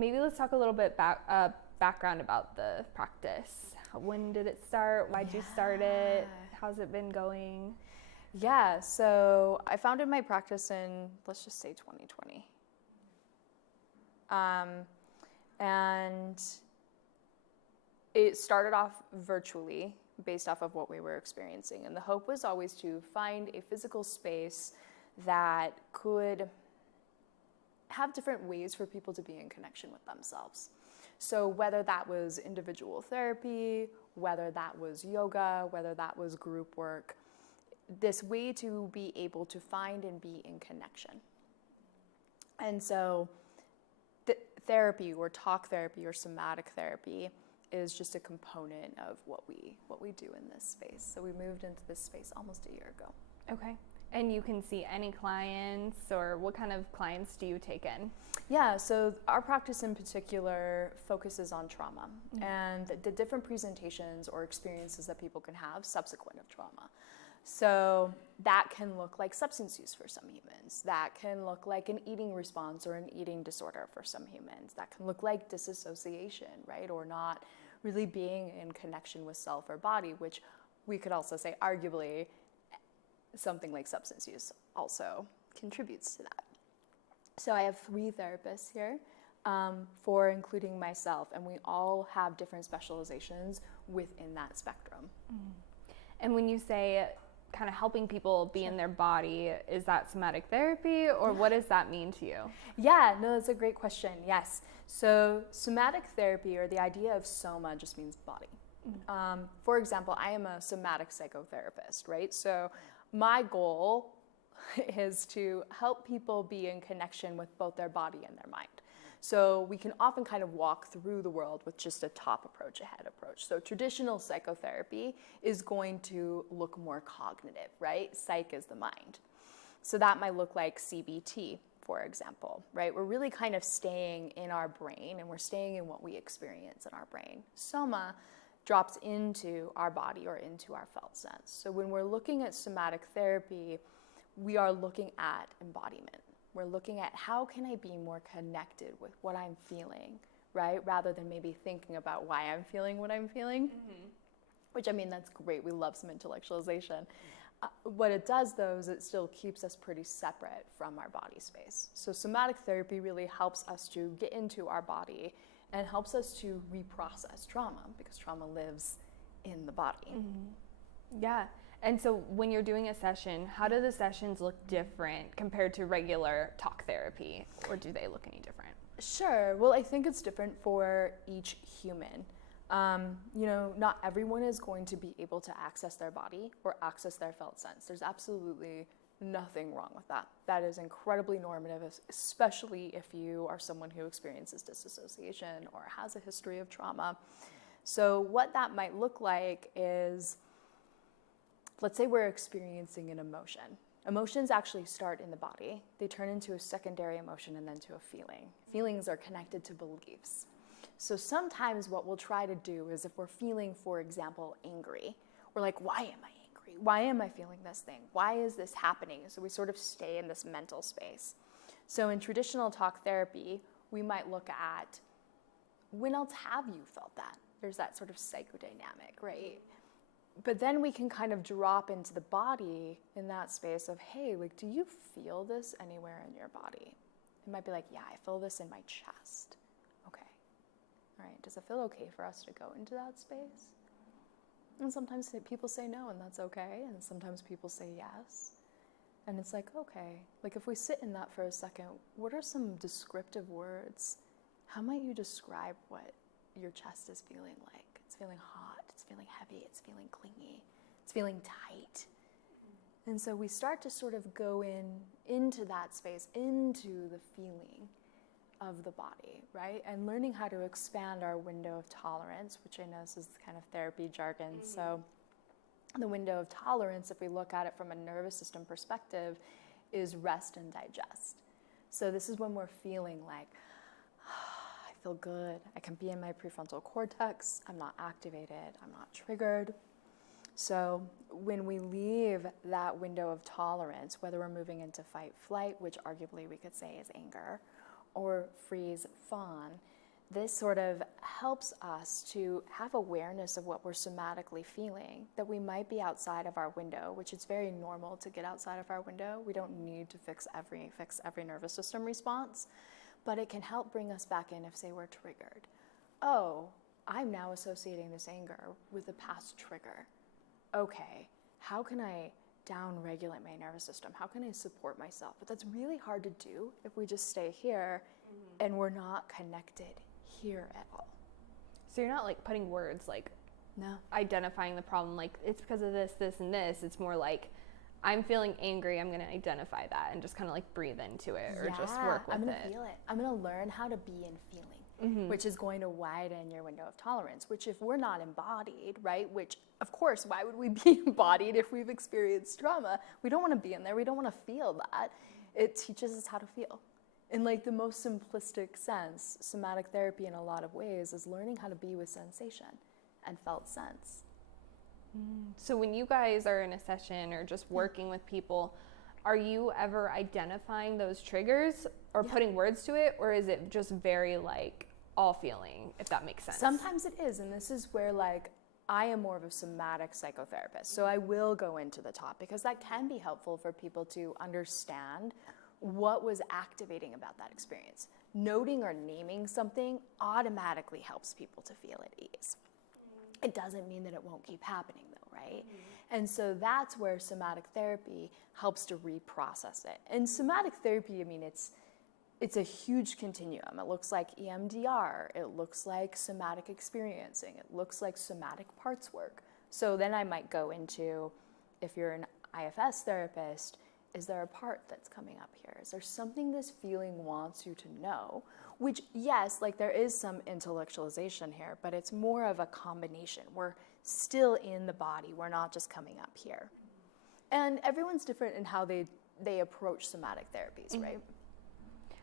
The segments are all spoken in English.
maybe let's talk a little bit background about the practice. When did it start? Why'd you start it? How's it been going? Yeah, so I founded my practice in, let's just say 2020. And it started off virtually based off of what we were experiencing. And the hope was always to find a physical space that could have different ways for people to be in connection with themselves. So whether that was individual therapy, whether that was yoga, whether that was group work, this way to be able to find and be in connection. And so therapy or talk therapy or somatic therapy is just a component of what we do in this space. So we moved into this space almost a year ago. Okay. And you can see any clients, or what kind of clients do you take in? Yeah, so our practice in particular focuses on trauma and the different presentations or experiences that people can have subsequent of trauma. So that can look like substance use for some humans. That can look like an eating response or an eating disorder for some humans. That can look like disassociation, right? Or not really being in connection with self or body, which we could also say arguably something like substance use also contributes to that. So I have 3 therapists here, 4 including myself, and we all have different specializations within that spectrum. And when you say kind of helping people be in their body, is that somatic therapy, or what does that mean to you? Yeah, no, that's a great question. Yes. So somatic therapy, or the idea of soma, just means body. For example, I am a somatic psychotherapist, right? So my goal is to help people be in connection with both their body and their mind. So we can often kind of walk through the world with just a top approach, a head approach. So traditional psychotherapy is going to look more cognitive, right? Psych is the mind. So that might look like CBT, for example, right? We're really kind of staying in our brain, and we're staying in what we experience in our brain. Soma drops into our body or into our felt sense. So when we're looking at somatic therapy, we are looking at embodiment. We're looking at how can I be more connected with what I'm feeling, right? Rather than maybe thinking about why I'm feeling what I'm feeling, which, I mean, that's great. We love some intellectualization. What it does, though, is it still keeps us pretty separate from our body space. So somatic therapy really helps us to get into our body and helps us to reprocess trauma, because trauma lives in the body. Yeah. And so when you're doing a session, how do the sessions look different compared to regular talk therapy, or do they look any different? Sure. Well, I think it's different for each human. Not everyone is going to be able to access their body or access their felt sense. There's absolutely nothing wrong with that. That is incredibly normative, especially if you are someone who experiences disassociation or has a history of trauma. So what that might look like is, let's say we're experiencing an emotion. Emotions actually start in the body. They turn into a secondary emotion and then to a feeling. Feelings are connected to beliefs. So sometimes what we'll try to do is, if we're feeling, for example, angry, we're like, why am I angry? Why am I feeling this thing? Why is this happening? So we sort of stay in this mental space. So in traditional talk therapy, we might look at, when else have you felt that? There's that sort of psychodynamic, right? But then we can kind of drop into the body in that space of, hey, like, do you feel this anywhere in your body? It might be like, yeah, I feel this in my chest. Okay. All right. Does it feel okay for us to go into that space? And sometimes people say no, and that's okay. And sometimes people say yes. And it's like, okay, like if we sit in that for a second, what are some descriptive words? How might you describe what your chest is feeling like? It's feeling hot, it's feeling heavy, it's feeling clingy, it's feeling tight. And so we start to sort of go into that space, into the feeling of the body, right? And learning how to expand our window of tolerance, which I know is kind of therapy jargon. So the window of tolerance, if we look at it from a nervous system perspective, is rest and digest. So this is when we're feeling like, I feel good. I can be in my prefrontal cortex. I'm not activated. I'm not triggered. So when we leave that window of tolerance, whether we're moving into fight, flight, which arguably we could say is anger, or freeze fawn, this sort of helps us to have awareness of what we're somatically feeling, that we might be outside of our window, which is very normal to get outside of our window. We don't need to fix every nervous system response, but it can help bring us back in if, say, we're triggered. Oh, I'm now associating this anger with a past trigger. Okay, how can I down-regulate my nervous system? How can I support myself? But that's really hard to do if we just stay here and we're not connected here at all. So you're not like putting words, like No. identifying the problem, like it's because of this, this, and this. It's more like, I'm feeling angry, I'm going to identify that and just kind of like breathe into it or just work with I'm gonna it. feel it. I'm going to learn how to be in feeling, which is going to widen your window of tolerance, which if we're not embodied, right, which of course, why would we be embodied if we've experienced trauma? We don't want to be in there. We don't want to feel that. It teaches us how to feel. In like the most simplistic sense, somatic therapy in a lot of ways is learning how to be with sensation and felt sense. So when you guys are in a session or just working with people, are you ever identifying those triggers or putting words to it, or is it just very like all feeling, if that makes sense? Sometimes it is, and this is where like I am more of a somatic psychotherapist, so I will go into the topic because that can be helpful for people to understand what was activating about that experience. Noting or naming something automatically helps people to feel at ease. It doesn't mean that it won't keep happening though, right? And so that's where somatic therapy helps to reprocess it. And somatic therapy, I mean, it's a huge continuum. It looks like EMDR, it looks like somatic experiencing, it looks like somatic parts work. So then I might go into, if you're an IFS therapist, is there a part that's coming up here? Is there something this feeling wants you to know? Which, yes, like there is some intellectualization here, but it's more of a combination. We're still in the body. We're not just coming up here. And everyone's different in how they approach somatic therapies, right?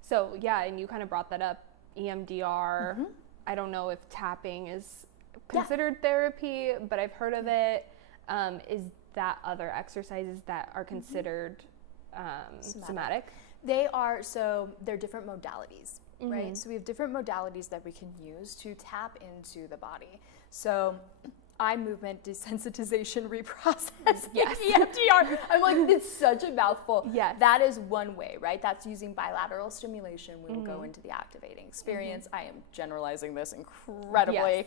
So yeah, and you kind of brought that up, EMDR. I don't know if tapping is considered therapy, but I've heard of it. Is that other exercises that are considered somatic? They're different modalities, right? So we have different modalities that we can use to tap into the body. So eye movement desensitization reprocessing, Yes. EMDR. I'm like, it's such a mouthful. Yes. That is one way, right? That's using bilateral stimulation. We will go into the activating experience. I am generalizing this incredibly.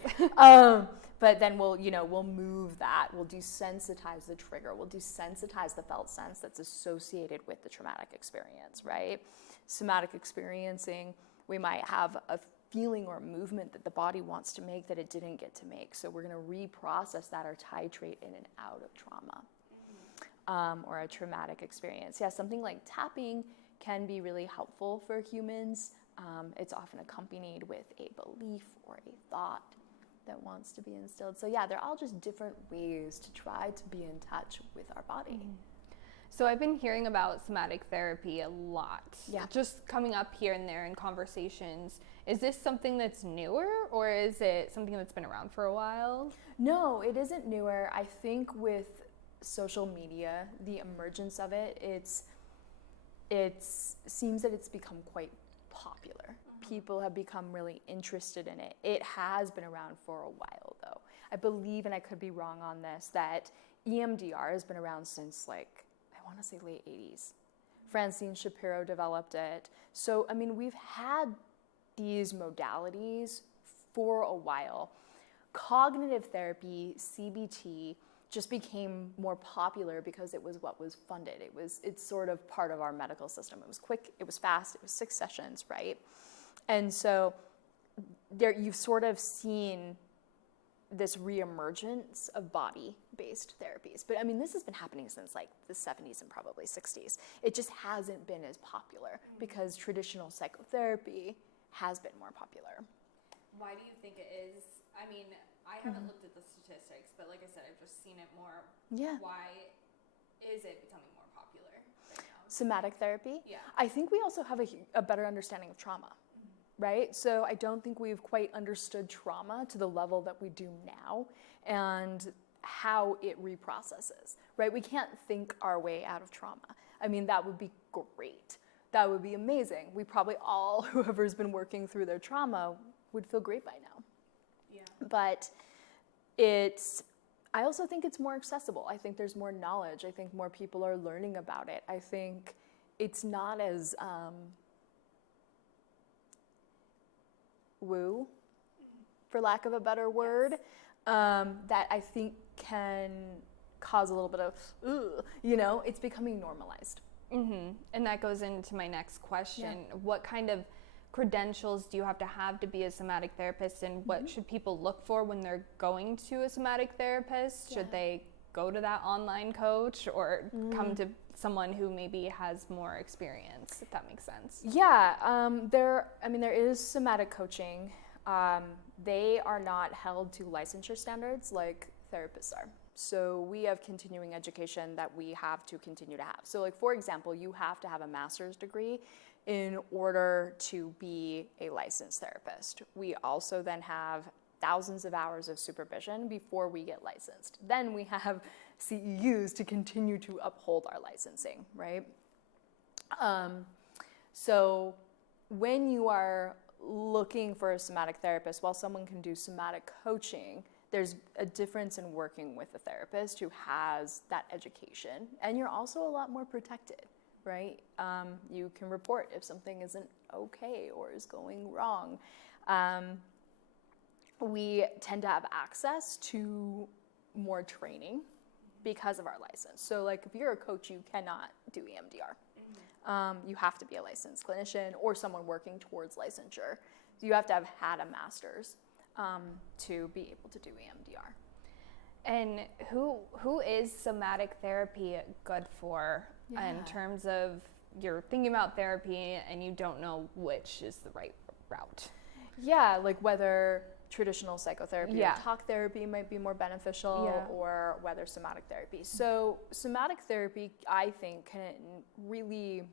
But then we'll move that. We'll desensitize the trigger. We'll desensitize the felt sense that's associated with the traumatic experience, right? Somatic experiencing, we might have a feeling or movement that the body wants to make that it didn't get to make. So we're going to reprocess that or titrate in and out of trauma or a traumatic experience. Yeah, something like tapping can be really helpful for humans. It's often accompanied with a belief or a thought that wants to be instilled. So yeah, they're all just different ways to try to be in touch with our body. So I've been hearing about somatic therapy a lot. Yeah. Just coming up here and there in conversations. Is this something that's newer, or is it something that's been around for a while? No, it isn't newer. I think with social media, the emergence of it, it seems that it's become quite popular. People have become really interested in it. It has been around for a while though. I believe, and I could be wrong on this, that EMDR has been around since I want to say late 80s. Francine Shapiro developed it. So, I mean, we've had these modalities for a while. Cognitive therapy, CBT, just became more popular because it was what was funded. It's sort of part of our medical system. It was quick, it was fast, it was 6 sessions, right? And so you've sort of seen this reemergence of body-based therapies. But I mean, this has been happening since the 70s and probably 60s. It just hasn't been as popular because traditional psychotherapy has been more popular. Why do you think it is? I mean, I haven't looked at the statistics, but like I said, I've just seen it more. Yeah. Why is it becoming more popular right now? Somatic therapy? Yeah. I think we also have a better understanding of trauma. Right? So I don't think we've quite understood trauma to the level that we do now and how it reprocesses, right? We can't think our way out of trauma. I mean, that would be great. that would be amazing. We probably all, whoever's been working through their trauma, would feel great by now. Yeah. But I also think it's more accessible. I think there's more knowledge. I think more people are learning about it. I think it's not as woo, for lack of a better word, that I think can cause a little bit of, it's becoming normalized. Mm-hmm. And that goes into my next question. Yeah. What kind of credentials do you have to be a somatic therapist, and what should people look for when they're going to a somatic therapist? Should they go to that online coach or come to someone who maybe has more experience, if that makes sense? Yeah, there is somatic coaching. They are not held to licensure standards like therapists are. So we have continuing education that we have to continue to have. So like, for example, you have to have a master's degree in order to be a licensed therapist. We also then have thousands of hours of supervision before we get licensed. Then we have CEUs to continue to uphold our licensing, right? So when you are looking for a somatic therapist, while someone can do somatic coaching, there's a difference in working with a therapist who has that education, and you're also a lot more protected, right? You can report if something isn't okay or is going wrong. We tend to have access to more training because of our license. So like, if you're a coach, you cannot do EMDR. You have to be a licensed clinician or someone working towards licensure. You have to have had a master's to be able to do EMDR. And who is somatic therapy good for in terms of you're thinking about therapy and you don't know which is the right route? Yeah, like whether traditional psychotherapy or talk therapy might be more beneficial, or whether somatic therapy. So somatic therapy, I think, can really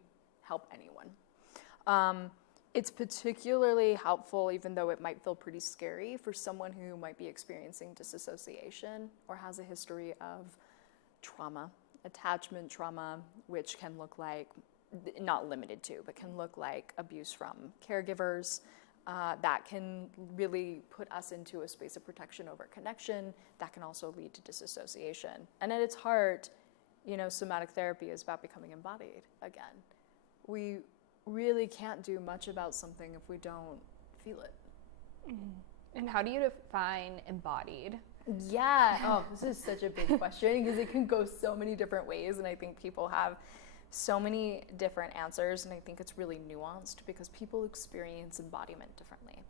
help anyone. It's particularly helpful, even though it might feel pretty scary, for someone who might be experiencing disassociation or has a history of trauma, attachment trauma, which can look like, not limited to, but can look like abuse from caregivers. That can really put us into a space of protection over connection. That can also lead to disassociation. And at its heart, somatic therapy is about becoming embodied again. We really can't do much about something if we don't feel it. And how do you define embodied? Yeah. Oh, this is such a big question because it can go so many different ways, and I think people have so many different answers, and I think it's really nuanced because people experience embodiment differently.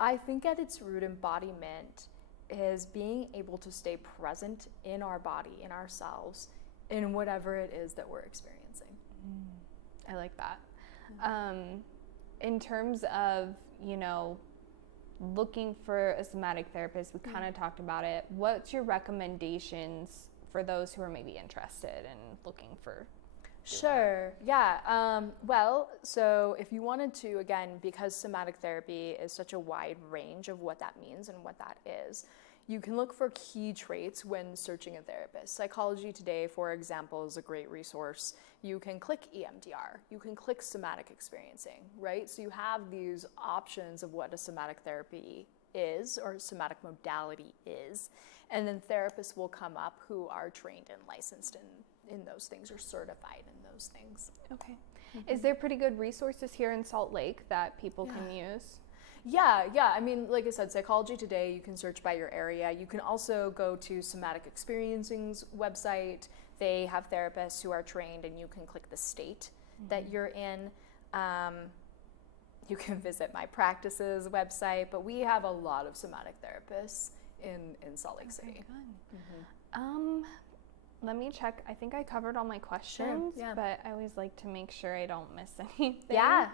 I think at its root, embodiment is being able to stay present in our body, in ourselves, in whatever it is that we're experiencing. I like that. In terms of, looking for a somatic therapist, we kind of talked about it. What's your recommendations for those who are maybe interested in looking for? Sure, yeah. Well, so if you wanted to, again, because somatic therapy is such a wide range of what that means and what that is, you can look for key traits when searching a therapist. Psychology Today, for example, is a great resource. You can click EMDR, you can click somatic experiencing, right? So you have these options of what a somatic therapy is or somatic modality is, and then therapists will come up who are trained and licensed in those things or certified in those things. Okay. Is there pretty good resources here in Salt Lake that people can use? Yeah. I mean, like I said, Psychology Today, you can search by your area. You can also go to Somatic Experiencing's website. They have therapists who are trained, and you can click the state that you're in. You can visit my practice's website, but we have a lot of somatic therapists in Salt Lake City. Good. Let me check. I think I covered all my questions, but I always like to make sure I don't miss anything. Yeah.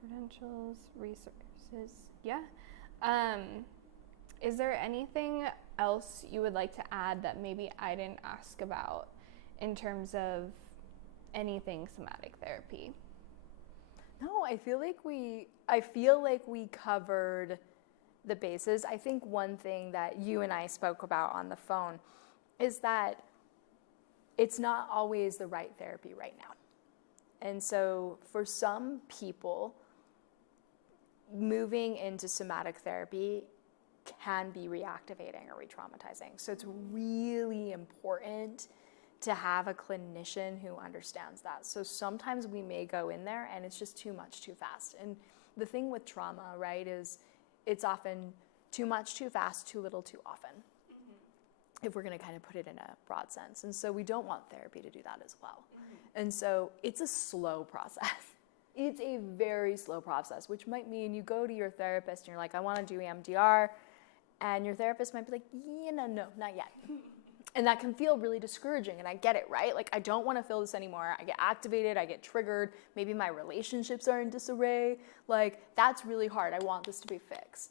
Credentials, resources. Yeah. Is there anything else you would like to add that maybe I didn't ask about in terms of anything somatic therapy? No, I feel like we covered the bases. I think one thing that you and I spoke about on the phone is that it's not always the right therapy right now. And so for some people, moving into somatic therapy can be reactivating or re-traumatizing. So it's really important to have a clinician who understands that. So sometimes we may go in there and it's just too much too fast. And the thing with trauma, right, is it's often too much too fast, too little too often, if we're going to kind of put it in a broad sense. And so we don't want therapy to do that as well. And so it's a slow process. It's a very slow process, which might mean you go to your therapist and you're like, I want to do EMDR. And your therapist might be like, no, not yet. And that can feel really discouraging, and I get it, right? Like, I don't want to feel this anymore. I get activated, I get triggered. Maybe my relationships are in disarray. Like, that's really hard. I want this to be fixed.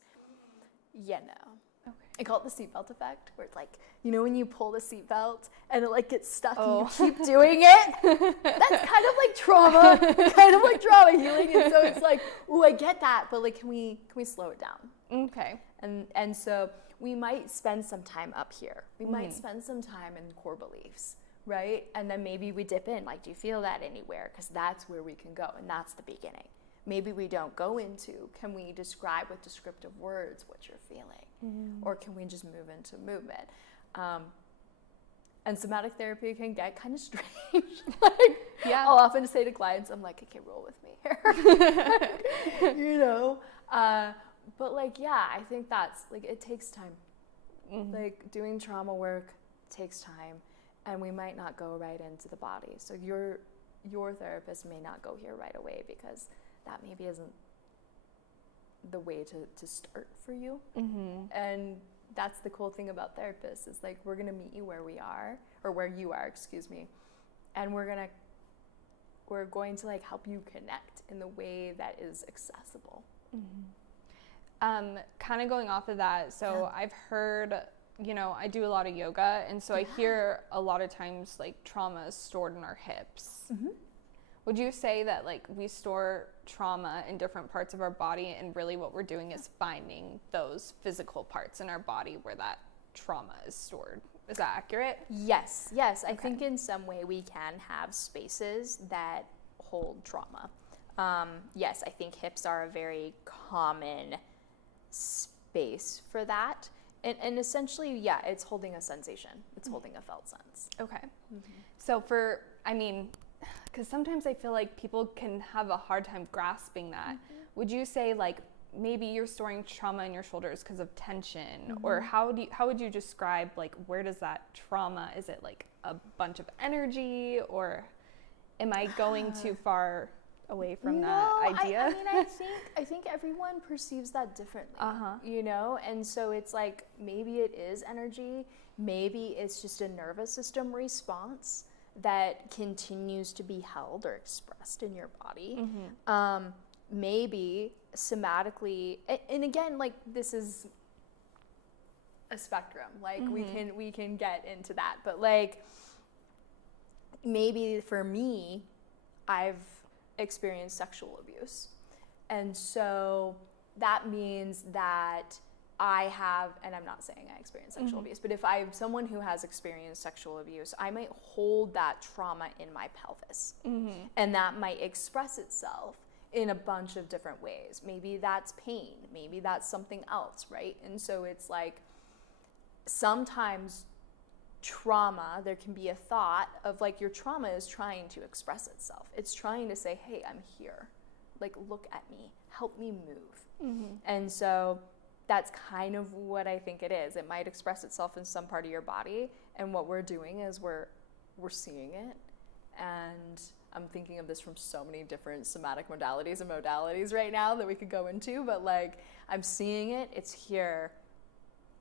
Yeah, no. Okay. I call it the seatbelt effect, where it's like, you know, when you pull the seatbelt and it like gets stuck and you keep doing it? That's kind of like trauma, healing. And so it's like, ooh, I get that, but like, can we slow it down? Okay. And so we might spend some time up here. We might spend some time in core beliefs, right? And then maybe we dip in, like, do you feel that anywhere? Because that's where we can go, and that's the beginning. Maybe we don't go into, can we describe with descriptive words what you're feeling? Or can we just move into movement? And somatic therapy can get kind of strange. Like, yeah. I'll often say to clients, I'm like, okay, roll with me here. You know? But like, yeah, I think that's, like, it takes time. Like, doing trauma work takes time, and we might not go right into the body. So your therapist may not go here right away, because that maybe isn't the way to start for you. And that's the cool thing about therapists, is like, we're going to meet you where we are, or where you are, excuse me. And we're going to like help you connect in the way that is accessible. Kind of going off of that, so I've heard, you know, I do a lot of yoga, and so I hear a lot of times like trauma is stored in our hips. Would you say that like we store trauma in different parts of our body, and really what we're doing is finding those physical parts in our body where that trauma is stored? Is that accurate? Yes. I think in some way we can have spaces that hold trauma. Yes, I think hips are a very common space for that. And essentially, yeah, it's holding a sensation. It's holding a felt sense. Okay. So because sometimes I feel like people can have a hard time grasping that. Would you say like maybe you're storing trauma in your shoulders because of tension, or how would you describe like where does that trauma? Is it like a bunch of energy, or am I going too far away from that idea? I think everyone perceives that differently. You know, and so it's like maybe it is energy, maybe it's just a nervous system response that continues to be held or expressed in your body. Maybe somatically, and again, like, this is a spectrum. Like, we can get into that, but like, maybe for me, I've experienced sexual abuse, and so that means that I have, and I'm not saying I experienced sexual abuse, but if I'm someone who has experienced sexual abuse, I might hold that trauma in my pelvis, and that might express itself in a bunch of different ways. Maybe that's pain, maybe that's something else, right? And so it's like, sometimes trauma, there can be a thought of like, your trauma is trying to express itself. It's trying to say, hey, I'm here. Like, look at me, help me move. And so that's kind of what I think it is. It might express itself in some part of your body, and what we're doing is we're seeing it. And I'm thinking of this from so many different somatic modalities right now that we could go into, but like, I'm seeing it, it's here.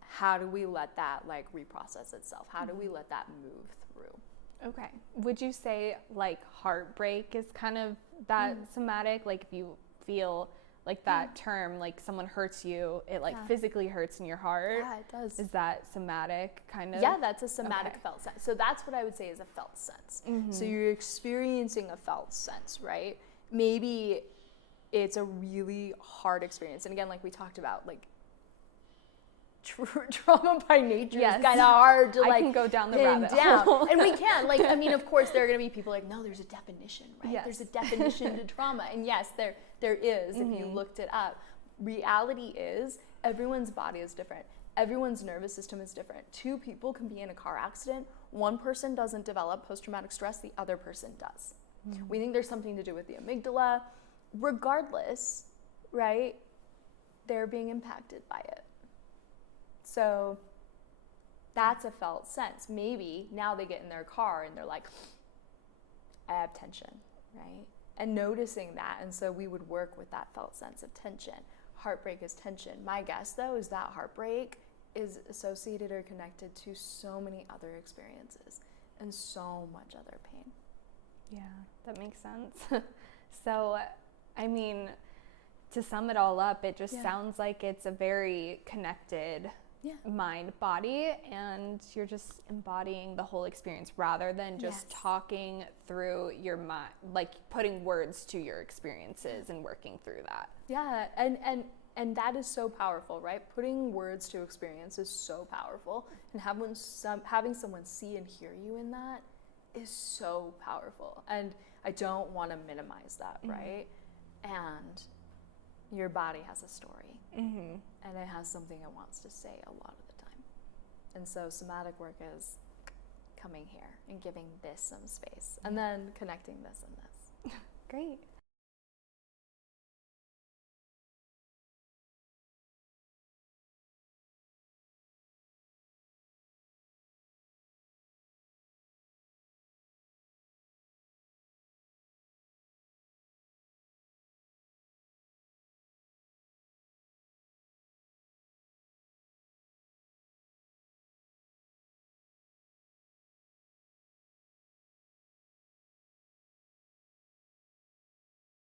How do we let that like reprocess itself? How do we let that move through? Okay. Would you say like heartbreak is kind of that somatic? Like, if you feel like that term, like someone hurts you, it like physically hurts in your heart. Yeah, it does. Is that somatic kind of? Yeah, that's a somatic felt sense. So that's what I would say is a felt sense. So you're experiencing a felt sense, right? Maybe it's a really hard experience. And again, like we talked about, like, trauma by nature Yes. is kind of hard to I can go down the pin rabbit down. hole. And we can, like, I mean, of course, there are going to be people like, no, there's a definition, right? Yes. There's a definition to trauma. And yes, there is, if you looked it up. Reality is everyone's body is different. Everyone's nervous system is different. Two people can be in a car accident. One person doesn't develop post-traumatic stress, the other person does. We think there's something to do with the amygdala. Regardless, right, they're being impacted by it. So that's a felt sense. Maybe now they get in their car and they're like, I have tension, right? And noticing that. And so we would work with that felt sense of tension. Heartbreak is tension. My guess, though, is that heartbreak is associated or connected to so many other experiences and so much other pain. Yeah, that makes sense. So, I mean, to sum it all up, it just sounds like it's a very connected mind, body, and you're just embodying the whole experience rather than just talking through your mind, like putting words to your experiences and working through that. Yeah, and that is so powerful, right? Putting words to experience is so powerful, and having someone see and hear you in that is so powerful. And I don't want to minimize that, right? And your body has a story, and it has something it wants to say a lot of the time. And so somatic work is coming here and giving this some space, and then connecting this and this. Great.